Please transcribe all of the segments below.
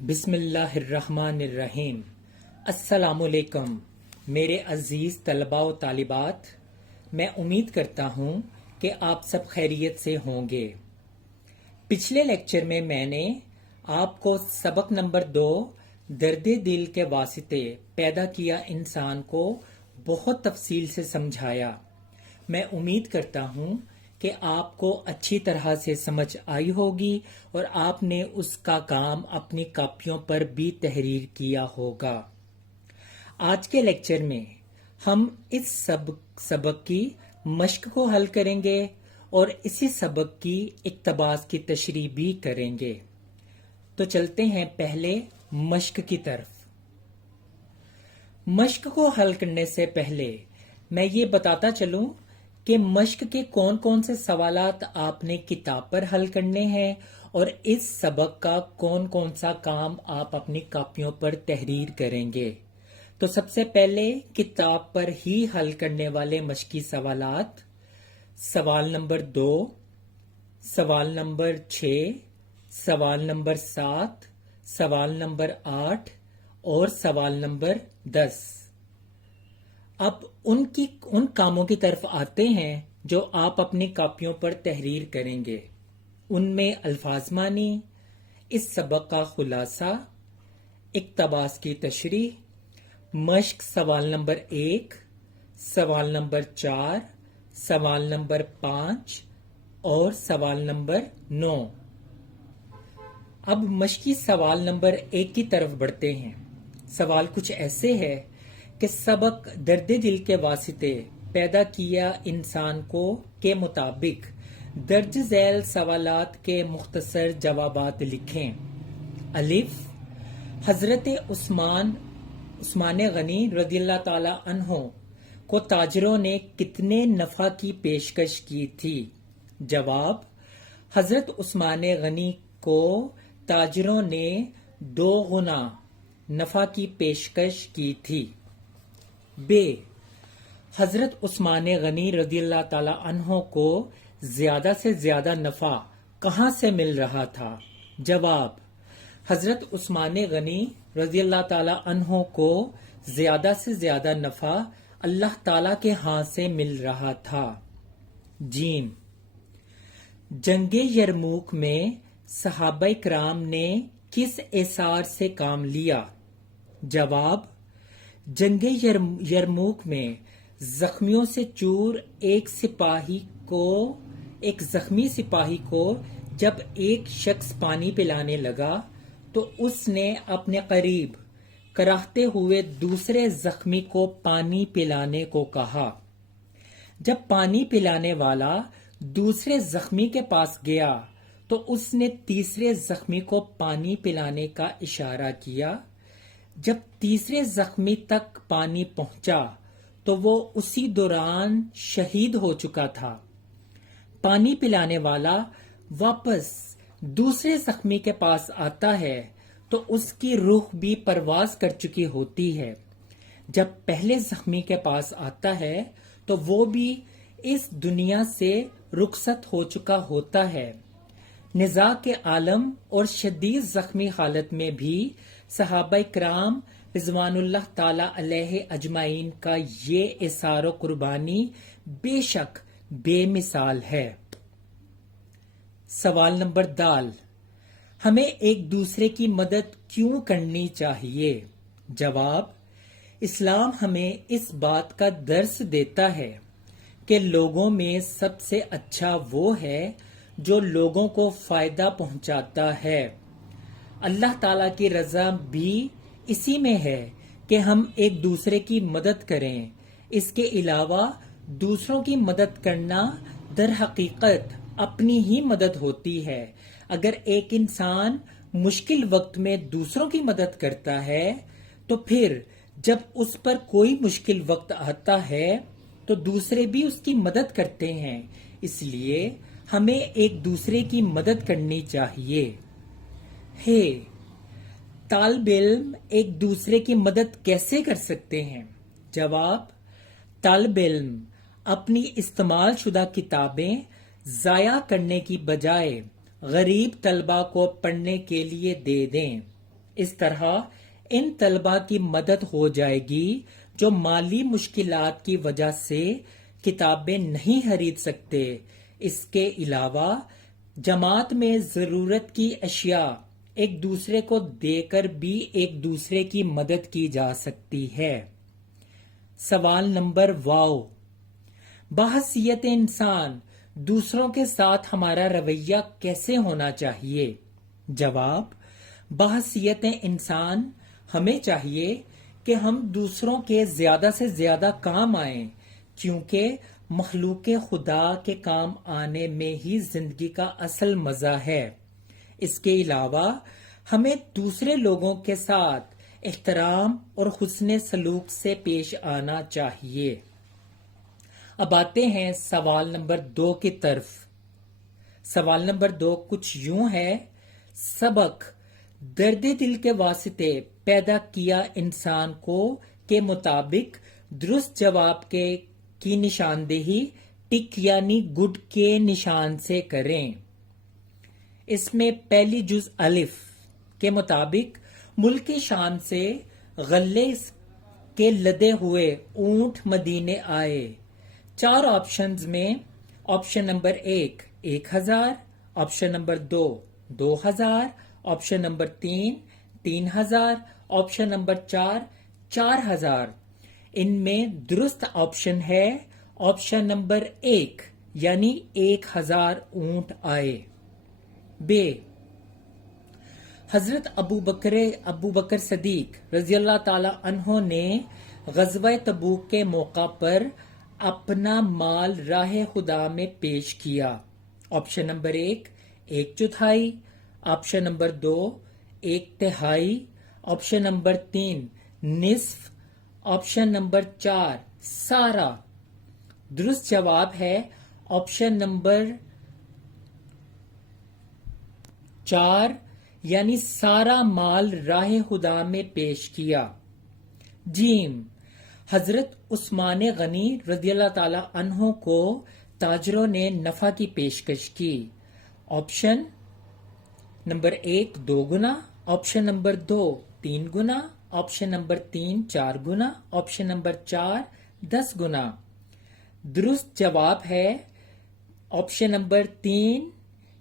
بسم اللہ الرحمن الرحیم۔ السلام علیکم میرے عزیز طلباء و طالبات، میں امید کرتا ہوں کہ آپ سب خیریت سے ہوں گے۔ پچھلے لیکچر میں نے آپ کو سبق نمبر 2 درد دل کے واسطے پیدا کیا انسان کو بہت تفصیل سے سمجھایا۔ میں امید کرتا ہوں کہ آپ کو اچھی طرح سے سمجھ آئی ہوگی اور آپ نے اس کا کام اپنی کاپیوں پر بھی تحریر کیا ہوگا۔ آج کے لیکچر میں ہم اس سبق کی مشق کو حل کریں گے اور اسی سبق کی اقتباس کی تشریح بھی کریں گے۔ تو چلتے ہیں پہلے مشق کی طرف۔ مشق کو حل کرنے سے پہلے میں یہ بتاتا چلوں کہ مشق کے کون کون سے سوالات آپ نے کتاب پر حل کرنے ہیں اور اس سبق کا کون کون سا کام آپ اپنی کاپیوں پر تحریر کریں گے۔ تو سب سے پہلے کتاب پر ہی حل کرنے والے مشقی سوالات: سوال نمبر 2، سوال نمبر 6، سوال نمبر 7، سوال نمبر 8 اور سوال نمبر 10۔ اب ان کاموں کی طرف آتے ہیں جو آپ اپنی کاپیوں پر تحریر کریں گے۔ ان میں الفاظ معنی، اس سبق کا خلاصہ، اقتباس کی تشریح، مشق سوال نمبر 1، سوال نمبر 4، سوال نمبر 5 اور سوال نمبر 9۔ اب مشقی سوال نمبر 1 کی طرف بڑھتے ہیں۔ سوال کچھ ایسے ہے کہ سبق درد دل کے واسطے پیدا کیا انسان کو کے مطابق درج ذیل سوالات کے مختصر جوابات لکھیں۔ الف، حضرت عثمان غنی رضی اللہ تعالی عنہ کو تاجروں نے کتنے نفع کی پیشکش کی تھی؟ جواب: حضرت عثمان غنی کو تاجروں نے 2 گنا نفع کی پیشکش کی تھی۔ ب، حضرت عثمان غنی رضی اللہ تعالی عنہ کو زیادہ سے زیادہ نفع کہاں سے مل رہا تھا؟ جواب: حضرت عثمان غنی رضی اللہ تعالی عنہ کو زیادہ سے زیادہ نفع اللہ تعالی کے ہاں سے مل رہا تھا۔ جیم، جنگ یرموک میں صحابہ کرام نے کس اثار سے کام لیا؟ جواب: جنگ یرموک میں زخمیوں سے چور ایک زخمی سپاہی کو جب ایک شخص پانی پلانے لگا تو اس نے اپنے قریب کراہتے ہوئے دوسرے زخمی کو پانی پلانے کو کہا۔ جب پانی پلانے والا دوسرے زخمی کے پاس گیا تو اس نے تیسرے زخمی کو پانی پلانے کا اشارہ کیا۔ جب تیسرے زخمی تک پانی پہنچا تو وہ اسی دوران شہید ہو چکا تھا۔ پانی پلانے والا واپس دوسرے زخمی کے پاس آتا ہے تو اس کی روح بھی پرواز کر چکی ہوتی ہے۔ جب پہلے زخمی کے پاس آتا ہے تو وہ بھی اس دنیا سے رخصت ہو چکا ہوتا ہے۔ نزاع کے عالم اور شدید زخمی حالت میں بھی صحابہ کرام رضوان اللہ تعالی علیہ اجمعین کا یہ اثار و قربانی بے شک بے مثال ہے۔ سوال نمبر د، ہمیں ایک دوسرے کی مدد کیوں کرنی چاہیے؟ جواب: اسلام ہمیں اس بات کا درس دیتا ہے کہ لوگوں میں سب سے اچھا وہ ہے جو لوگوں کو فائدہ پہنچاتا ہے۔ اللہ تعالیٰ کی رضا بھی اسی میں ہے کہ ہم ایک دوسرے کی مدد کریں۔ اس کے علاوہ دوسروں کی مدد کرنا در حقیقت اپنی ہی مدد ہوتی ہے۔ اگر ایک انسان مشکل وقت میں دوسروں کی مدد کرتا ہے تو پھر جب اس پر کوئی مشکل وقت آتا ہے تو دوسرے بھی اس کی مدد کرتے ہیں۔ اس لیے ہمیں ایک دوسرے کی مدد کرنی چاہیے۔ ہے، طالب علم ایک دوسرے کی مدد کیسے کر سکتے ہیں؟ جواب: طالب علم اپنی استعمال شدہ کتابیں ضائع کرنے کی بجائے غریب طلباء کو پڑھنے کے لیے دے دیں۔ اس طرح ان طلباء کی مدد ہو جائے گی جو مالی مشکلات کی وجہ سے کتابیں نہیں خرید سکتے۔ اس کے علاوہ جماعت میں ضرورت کی اشیاء ایک دوسرے کو دے کر بھی ایک دوسرے کی مدد کی جا سکتی ہے۔ سوال نمبر واو، بحیثیت انسان دوسروں کے ساتھ ہمارا رویہ کیسے ہونا چاہیے؟ جواب، بحیثیت انسان ہمیں چاہیے کہ ہم دوسروں کے زیادہ سے زیادہ کام آئیں، کیونکہ مخلوق خدا کے کام آنے میں ہی زندگی کا اصل مزہ ہے۔ اس کے علاوہ ہمیں دوسرے لوگوں کے ساتھ احترام اور حسن سلوک سے پیش آنا چاہیے۔ اب آتے ہیں سوال نمبر 2 کی طرف۔ سوال نمبر 2 کچھ یوں ہے، سبق درد دل کے واسطے پیدا کیا انسان کو کے مطابق درست جواب کی نشاندہی ٹک یعنی گڈ کے نشان سے کریں۔ اس میں پہلی جز الف کے مطابق ملک شام سے غلے کے لدے ہوئے اونٹ مدینے آئے۔ 4 آپشنز میں option number 1 1000، option number 2 2000، option number 3 3000، option number 4 4000۔ ان میں درست آپشن ہے آپشن نمبر 1 یعنی 1000 اونٹ آئے۔ بے، حضرت ابو بکر صدیق رضی اللہ تعالی عنہ نے غزوہ تبوک کے موقع پر اپنا مال راہ خدا میں پیش کیا۔ Option number 1 1/4، option number 2 1/3، option number 3 نصف، آپشن نمبر 4 سارا۔ درست جواب ہے آپشن نمبر 4 یعنی سارا مال راہ خدا میں پیش کیا۔ جیم، حضرت عثمان غنی رضی اللہ تعالی عنہ کو تاجروں نے نفع کی پیشکش کی۔ آپشن نمبر 1 2 گنا، آپشن نمبر 2 3 گنا، آپشن نمبر 3 4 گنا، آپشن نمبر 4 10 گنا۔ درست جواب ہے آپشن نمبر 3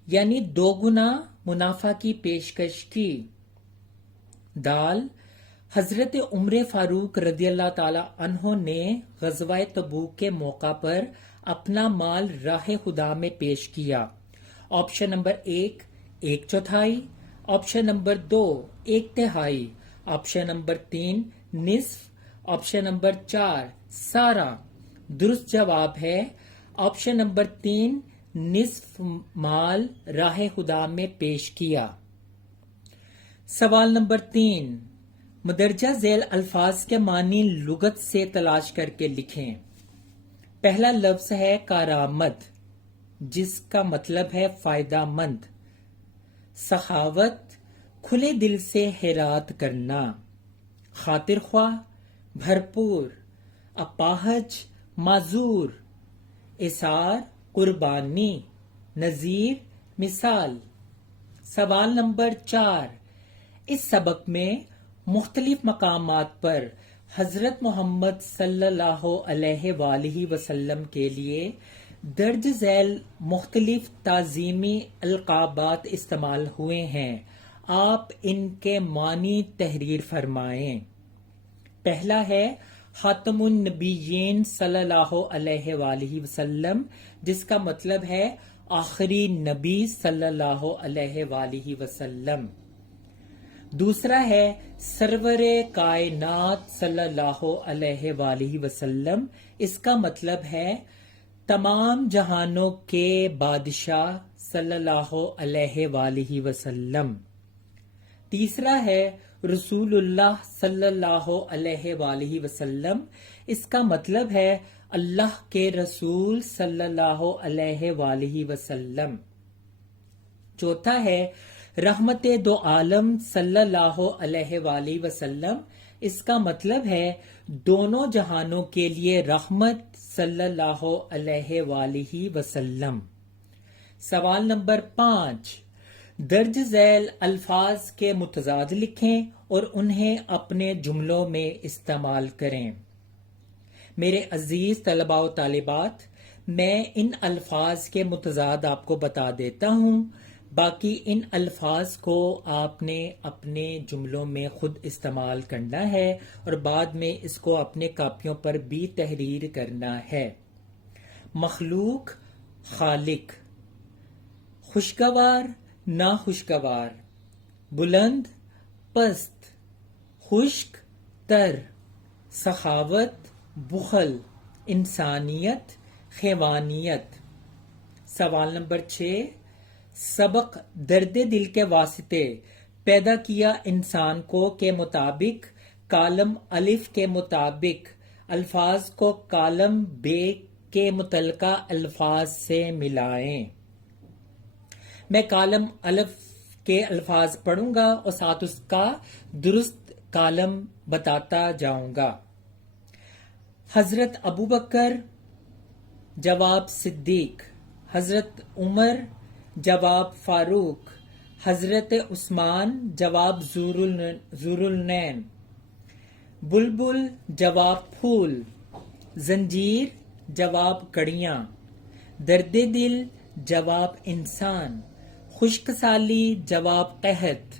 یعنی 2 گنا منافع کی پیشکش کی۔ دال، حضرت عمر فاروق رضی اللہ تعالی عنہ نے غزوہ تبوک کے موقع پر اپنا مال راہ خدا میں پیش کیا۔ Option number 1 1/4، option number 2 1/3، option number 3 نصف، آپشن نمبر 4 سارا۔ درست جواب ہے آپشن نمبر 3 نصف مال راہ خدا میں پیش کیا۔ سوال نمبر 3 مدرجہ ذیل الفاظ کے معنی لغت سے تلاش کر کے لکھیں۔ پہلا لفظ ہے کارآمد، جس کا مطلب ہے فائدہ مند۔ سخاوت، کھلے دل سے خیرات کرنا۔ خاطر خواہ، بھرپور۔ اپاہج، معذور۔ اثار، قربانی۔ نظیر، مثال۔ سوال نمبر 4 اس سبق میں مختلف مقامات پر حضرت محمد صلی اللہ علیہ وآلہ وسلم کے لیے درج ذیل مختلف تعظیمی القابات استعمال ہوئے ہیں، آپ ان کے معنی تحریر فرمائیں۔ پہلا ہے خاتم النبیین صلی اللہ علیہ وآلہ وسلم، جس کا مطلب ہے آخری نبی صلی اللہ علیہ وآلہ وسلم۔ دوسرا ہے سرور کائنات صلی اللہ علیہ وآلہ وسلم، اس کا مطلب ہے تمام جہانوں کے بادشاہ صلی اللہ علیہ وآلہ وسلم۔ تیسرا ہے رسول اللہ صلی اللہ علیہ وآلہ وسلم، اس کا مطلب ہے اللہ کے رسول صلی اللہ علیہ وآلہ وسلم۔ چوتھا ہے رحمت دو عالم صلی اللہ علیہ وآلہ وسلم، اس کا مطلب ہے دونوں جہانوں کے لیے رحمت صلی اللہ علیہ وآلہ وسلم۔ سوال نمبر 5 درج ذیل الفاظ کے متضاد لکھیں اور انہیں اپنے جملوں میں استعمال کریں۔ میرے عزیز طلباء و طالبات، میں ان الفاظ کے متضاد آپ کو بتا دیتا ہوں، باقی ان الفاظ کو آپ نے اپنے جملوں میں خود استعمال کرنا ہے اور بعد میں اس کو اپنے کاپیوں پر بھی تحریر کرنا ہے۔ مخلوق، خالق، خوشگوار، ناخوشگوار، بلند، پست، خشک، تر، سخاوت، بخل، انسانیت، حیوانیت۔ سوال نمبر 6، سبق درد دل کے واسطے پیدا کیا انسان کو کے مطابق کالم الف کے مطابق الفاظ کو کالم بے کے متعلقہ الفاظ سے ملائیں۔ میں کالم الف کے الفاظ پڑھوں گا اور ساتھ اس کا درست کالم بتاتا جاؤں گا۔ حضرت ابو بکر، جواب صدیق، حضرت عمر، جواب فاروق، حضرت عثمان، جواب ذو النین، بلبل، جواب پھول، زنجیر، جواب کڑیاں، درد دل، جواب انسان، خشک سالی، جواب قحط،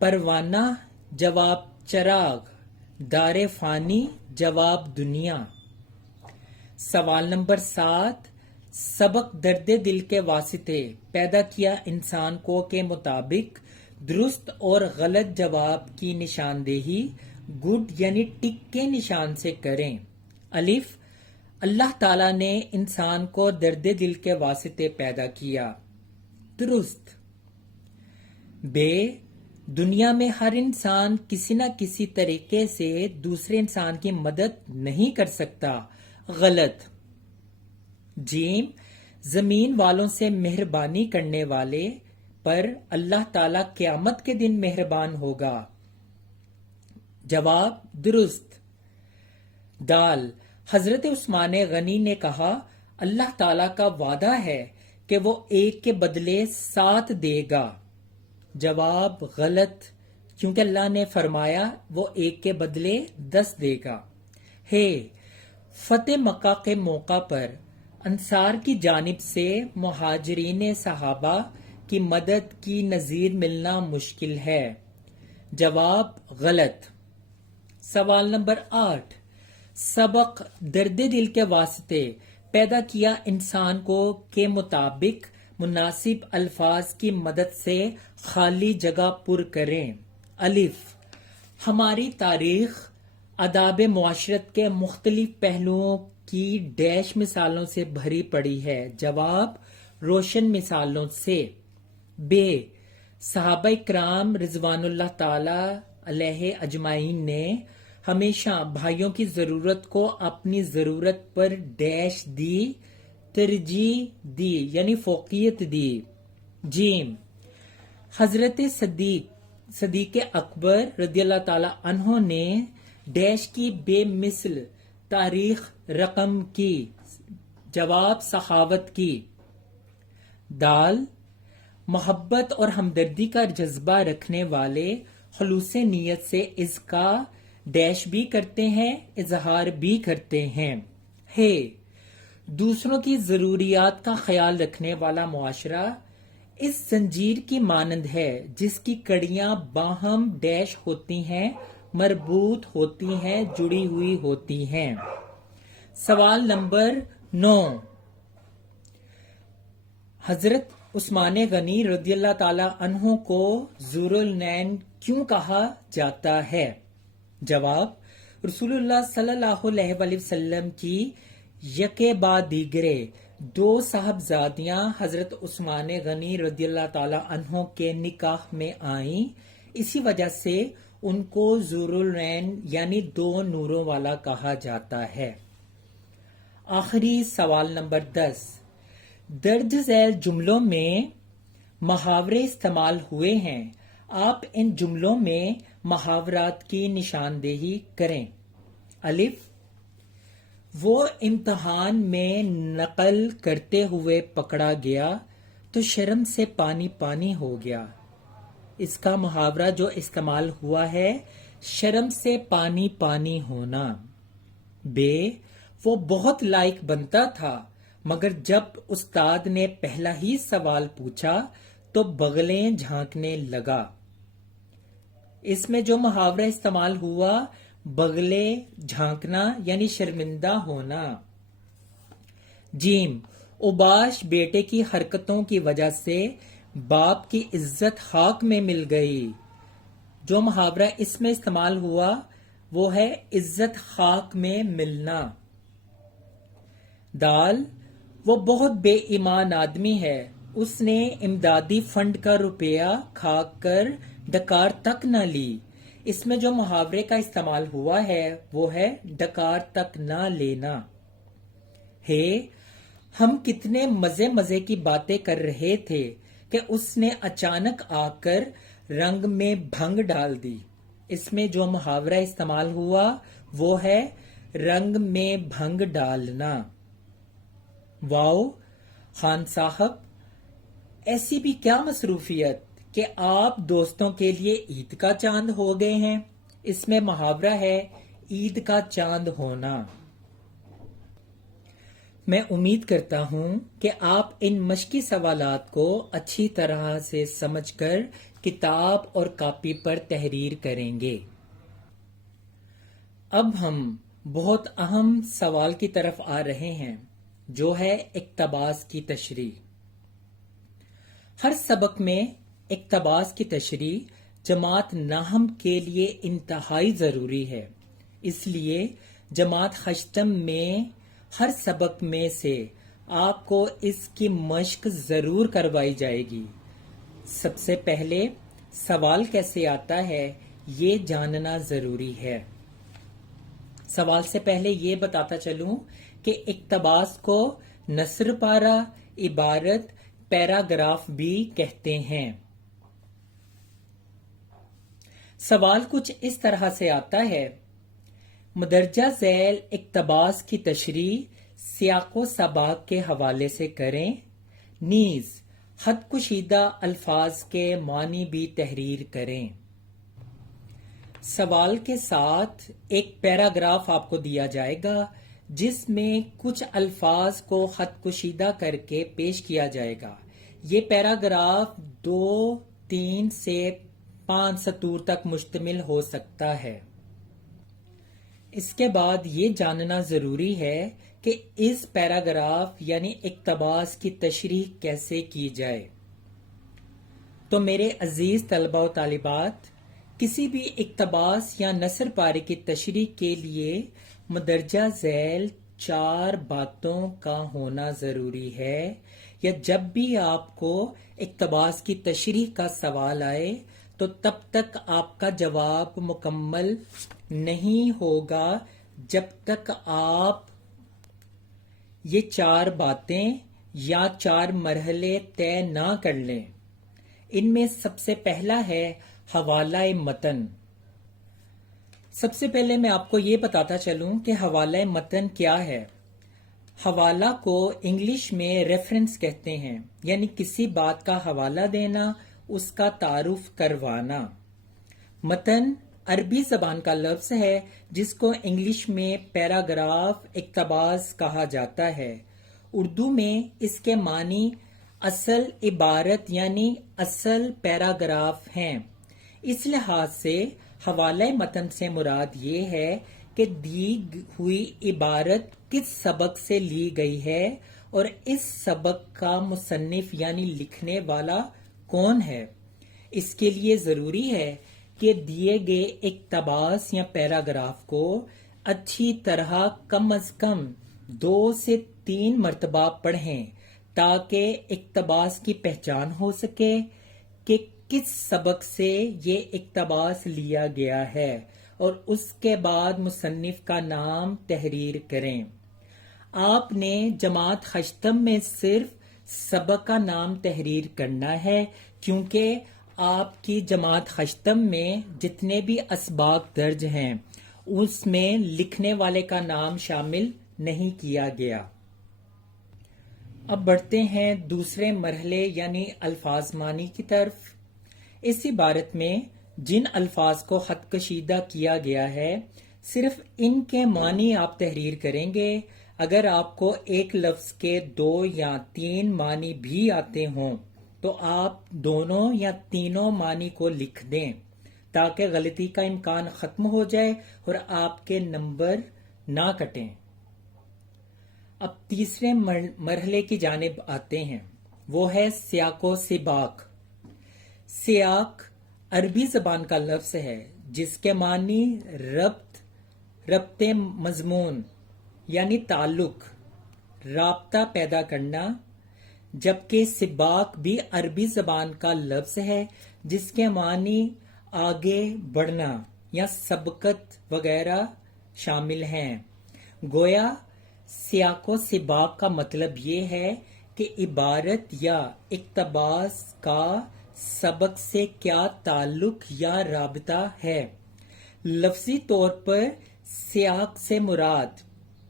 پروانہ، جواب چراغ، دار فانی، جواب دنیا۔ سوال نمبر 7، سبق درد دل کے واسطے پیدا کیا انسان کو کے مطابق درست اور غلط جواب کی نشاندہی گڈ یعنی ٹک کے نشان سے کریں۔ الف، اللہ تعالیٰ نے انسان کو درد دل کے واسطے پیدا کیا، درست۔ بے، دنیا میں ہر انسان کسی نہ کسی طریقے سے دوسرے انسان کی مدد نہیں کر سکتا، غلط۔ جیم، زمین والوں سے مہربانی کرنے والے پر اللہ تعالیٰ قیامت کے دن مہربان ہوگا، جواب درست۔ دال، حضرت عثمان غنی نے کہا اللہ تعالیٰ کا وعدہ ہے کہ وہ ایک کے بدلے 7 دے گا، جواب غلط، کیونکہ اللہ نے فرمایا وہ ایک کے بدلے 10 دے گا۔ ہے، فتح مکہ کے موقع پر انصار کی جانب سے مہاجرین صحابہ کی مدد کی نظیر ملنا مشکل ہے، جواب غلط۔ سوال نمبر 8، سبق درد دل کے واسطے پیدا کیا انسان کو کے مطابق مناسب الفاظ کی مدد سے خالی جگہ پر کریں۔ الف، ہماری تاریخ آداب معاشرت کے مختلف پہلوؤں کی ڈیش مثالوں سے بھری پڑی ہے، جواب روشن مثالوں سے۔ بے، صحابہ کرام رضوان اللہ تعالی علیہ اجمعین نے ہمیشہ بھائیوں کی ضرورت کو اپنی ضرورت پر ڈیش دی، ترجیح دی یعنی فوقیت دی۔ جیم، حضرت صدیق اکبر رضی اللہ تعالی عنہ نے ڈیش کی بے مثل تاریخ رقم کی، جواب سخاوت کی۔ دال، محبت اور ہمدردی کا جذبہ رکھنے والے خلوص نیت سے اس کا ڈیش بھی کرتے ہیں، اظہار بھی کرتے ہیں۔ ہے، دوسروں کی ضروریات کا خیال رکھنے والا معاشرہ اس زنجیر کی مانند ہے جس کی کڑیاں باہم ڈیش ہوتی ہیں، مربوط ہوتی ہیں، جڑی ہوئی ہوتی ہیں۔ سوال نمبر 9، حضرت عثمان غنی رضی اللہ تعالی عنہ کو ذو النین کیوں کہا جاتا ہے؟ جواب، رسول اللہ صلی اللہ علیہ وآلہ وسلم کی یکے بعد دیگرے 2 صاحبزادیاں حضرت عثمان غنی رضی اللہ تعالی عنہ کے نکاح میں آئیں، اسی وجہ سے ان کو ذو النین یعنی 2 نوروں والا کہا جاتا ہے۔ آخری سوال نمبر 10، درج ذیل جملوں میں محاورے استعمال ہوئے ہیں، آپ ان جملوں میں محاورات کی نشاندہی کریں۔ الف، وہ امتحان میں نقل کرتے ہوئے پکڑا گیا تو شرم سے پانی پانی ہو گیا۔ اس کا محاورہ جو استعمال ہوا ہے شرم سے پانی پانی ہونا۔ بے وہ بہت لائق بنتا تھا مگر جب استاد نے پہلا ہی سوال پوچھا تو بغلیں جھانکنے لگا۔ اس میں جو محاورہ استعمال ہوا بغلے جھانکنا یعنی شرمندہ ہونا۔ جیم اوباش بیٹے کی حرکتوں کی وجہ سے باپ کی عزت خاک میں مل گئی۔ جو محاورہ اس میں استعمال ہوا وہ ہے عزت خاک میں ملنا۔ دال وہ بہت بے ایمان آدمی ہے، اس نے امدادی فنڈ کا روپیہ کھا کر ڈکار تک نہ لی۔ اس میں جو محاورے کا استعمال ہوا ہے وہ ہے ڈکار تک نہ لینا۔ ہے ہم کتنے مزے مزے کی باتیں کر رہے تھے کہ اس نے اچانک آ کر رنگ میں بھنگ ڈال دی۔ اس میں جو محاورہ استعمال ہوا وہ ہے رنگ میں بھنگ ڈالنا۔ واؤ خان صاحب، ایسی بھی کیا مصروفیت کہ آپ دوستوں کے لیے عید کا چاند ہو گئے ہیں۔ اس میں محاورہ ہے عید کا چاند ہونا۔ میں امید کرتا ہوں کہ آپ ان مشقی سوالات کو اچھی طرح سے سمجھ کر کتاب اور کاپی پر تحریر کریں گے۔ اب ہم بہت اہم سوال کی طرف آ رہے ہیں جو ہے اقتباس کی تشریح۔ ہر سبق میں اقتباس کی تشریح جماعت ناہم کے لیے انتہائی ضروری ہے۔ اس لیے جماعت خشتم میں ہر سبق میں سے آپ کو اس کی مشق ضرور کروائی جائے گی۔ سب سے پہلے سوال کیسے آتا ہے یہ جاننا ضروری ہے۔ سوال سے پہلے یہ بتاتا چلوں کہ اقتباس کو نثر پارہ، عبارت، پیراگراف بھی کہتے ہیں۔ سوال کچھ اس طرح سے آتا ہے، مدرجہ ذیل اقتباس کی تشریح سیاق و سباق کے حوالے سے کریں، نیز حد کشیدہ الفاظ کے معنی بھی تحریر کریں۔ سوال کے ساتھ ایک پیراگراف آپ کو دیا جائے گا جس میں کچھ الفاظ کو خط کشیدہ کر کے پیش کیا جائے گا۔ یہ پیراگراف 2، 3 سے 5 سطور تک مشتمل ہو سکتا ہے۔ اس کے بعد یہ جاننا ضروری ہے کہ اس پیراگراف یعنی اقتباس کی تشریح کیسے کی جائے۔ تو میرے عزیز طلبہ و طالبات، کسی بھی اقتباس یا نثر پارے کی تشریح کے لیے مدرجہ ذیل 4 باتوں کا ہونا ضروری ہے، یا جب بھی آپ کو اقتباس کی تشریح کا سوال آئے تو تب تک آپ کا جواب مکمل نہیں ہوگا جب تک آپ یہ 4 باتیں یا 4 مرحلے طے نہ کر لیں۔ ان میں سب سے پہلا ہے حوالہ متن۔ سب سے پہلے میں آپ کو یہ بتاتا چلوں کہ حوالہ متن کیا ہے۔ حوالہ کو انگلش میں ریفرنس کہتے ہیں، یعنی کسی بات کا حوالہ دینا، اس کا تعارف کروانا۔ متن عربی زبان کا لفظ ہے جس کو انگلش میں پیراگراف، اقتباس کہا جاتا ہے۔ اردو میں اس کے معنی اصل عبارت یعنی اصل پیراگراف ہیں۔ اس لحاظ سے حوالہ متن سے مراد یہ ہے کہ دی ہوئی عبارت کس سبق سے لی گئی ہے اور اس سبق کا مصنف یعنی لکھنے والا کون ہے۔ اس کے لیے ضروری ہے کہ دیے گئے اقتباس یا پیراگراف کو اچھی طرح کم از کم 2 سے 3 مرتبہ پڑھیں تاکہ اقتباس کی پہچان ہو سکے کہ کس سبق سے یہ اقتباس لیا گیا ہے، اور اس کے بعد مصنف کا نام تحریر کریں۔ آپ نے جماعت خشتم میں صرف سبق کا نام تحریر کرنا ہے، کیونکہ آپ کی جماعت خشتم میں جتنے بھی اسباق درج ہیں اس میں لکھنے والے کا نام شامل نہیں کیا گیا۔ اب بڑھتے ہیں دوسرے مرحلے یعنی الفاظ معنی کی طرف۔ اس عبارت میں جن الفاظ کو خط کشیدہ کیا گیا ہے صرف ان کے معنی آپ تحریر کریں گے۔ اگر آپ کو ایک لفظ کے 2 یا 3 معنی بھی آتے ہوں تو آپ دونوں یا تینوں معنی کو لکھ دیں تاکہ غلطی کا امکان ختم ہو جائے اور آپ کے نمبر نہ کٹیں۔ اب تیسرے مرحلے کی جانب آتے ہیں، وہ ہے سیاق و سباق۔ سیاق عربی زبان کا لفظ ہے جس کے معنی ربط مضمون یعنی تعلق، رابطہ پیدا کرنا، جبکہ سباق بھی عربی زبان کا لفظ ہے جس کے معنی آگے بڑھنا یا سبقت وغیرہ شامل ہیں۔ گویا سیاق و سباق کا مطلب یہ ہے کہ عبارت یا اقتباس کا سبق سے کیا تعلق یا رابطہ ہے۔ لفظی طور پر سیاق سے مراد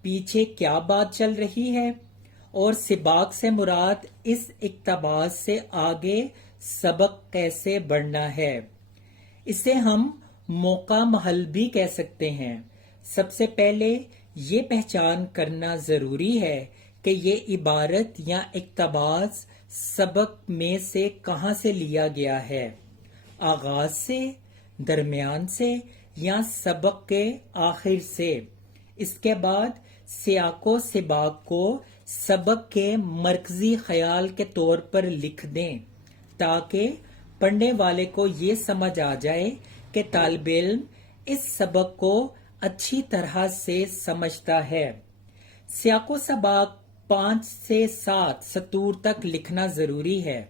پیچھے کیا بات چل رہی ہے اور سباق سے مراد اس اقتباس سے آگے سبق کیسے بڑھنا ہے۔ اسے ہم موقع محل بھی کہہ سکتے ہیں۔ سب سے پہلے یہ پہچان کرنا ضروری ہے کہ یہ عبارت یا اقتباس سبق میں سے کہاں سے لیا گیا ہے، آغاز سے، درمیان سے یا سبق کے آخر سے۔ اس کے بعد سیاق و سباق کو سبق کے مرکزی خیال کے طور پر لکھ دیں تاکہ پڑھنے والے کو یہ سمجھ آ جائے کہ طالب علم اس سبق کو اچھی طرح سے سمجھتا ہے۔ سیاق و سباق 5 سے 7 سطور تک لکھنا ضروری ہے۔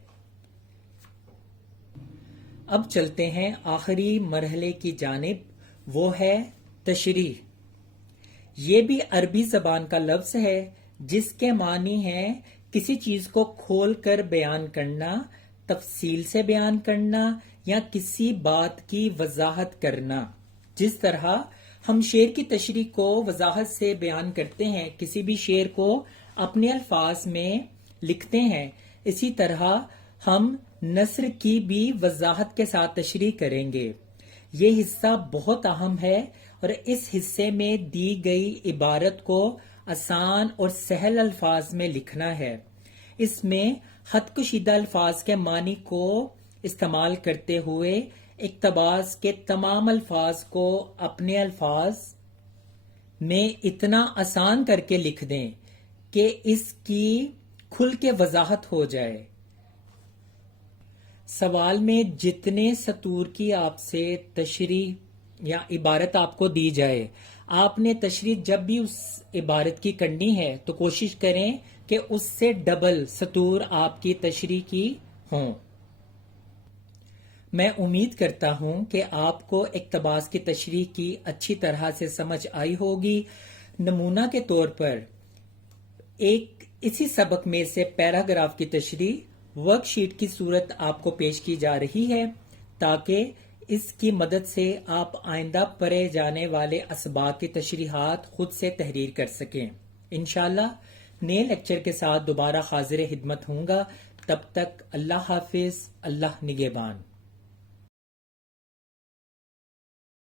اب چلتے ہیں آخری مرحلے کی جانب، وہ ہے تشریح۔ یہ بھی عربی زبان کا لفظ ہے جس کے معنی ہے کسی چیز کو کھول کر بیان کرنا، تفصیل سے بیان کرنا یا کسی بات کی وضاحت کرنا۔ جس طرح ہم شعر کی تشریح کو وضاحت سے بیان کرتے ہیں، کسی بھی شعر کو اپنے الفاظ میں لکھتے ہیں، اسی طرح ہم نثر کی بھی وضاحت کے ساتھ تشریح کریں گے۔ یہ حصہ بہت اہم ہے اور اس حصے میں دی گئی عبارت کو آسان اور سہل الفاظ میں لکھنا ہے۔ اس میں خط کشیدہ الفاظ کے معنی کو استعمال کرتے ہوئے اقتباس کے تمام الفاظ کو اپنے الفاظ میں اتنا آسان کر کے لکھ دیں کہ اس کی کھل کے وضاحت ہو جائے۔ سوال میں جتنے سطور کی آپ سے تشریح یا عبارت آپ کو دی جائے، آپ نے تشریح جب بھی اس عبارت کی کرنی ہے تو کوشش کریں کہ اس سے ڈبل سطور آپ کی تشریح کی ہوں۔ میں امید کرتا ہوں کہ آپ کو اقتباس کی تشریح کی اچھی طرح سے سمجھ آئی ہوگی۔ نمونہ کے طور پر ایک اسی سبق میں سے پیراگراف کی تشریح ورک شیٹ کی صورت آپ کو پیش کی جا رہی ہے تاکہ اس کی مدد سے آپ آئندہ پڑھے جانے والے اسباق کی تشریحات خود سے تحریر کر سکیں۔ انشاءاللہ نئے لیکچر کے ساتھ دوبارہ حاضر خدمت ہوں گا۔ تب تک اللہ حافظ، اللہ نگہبان۔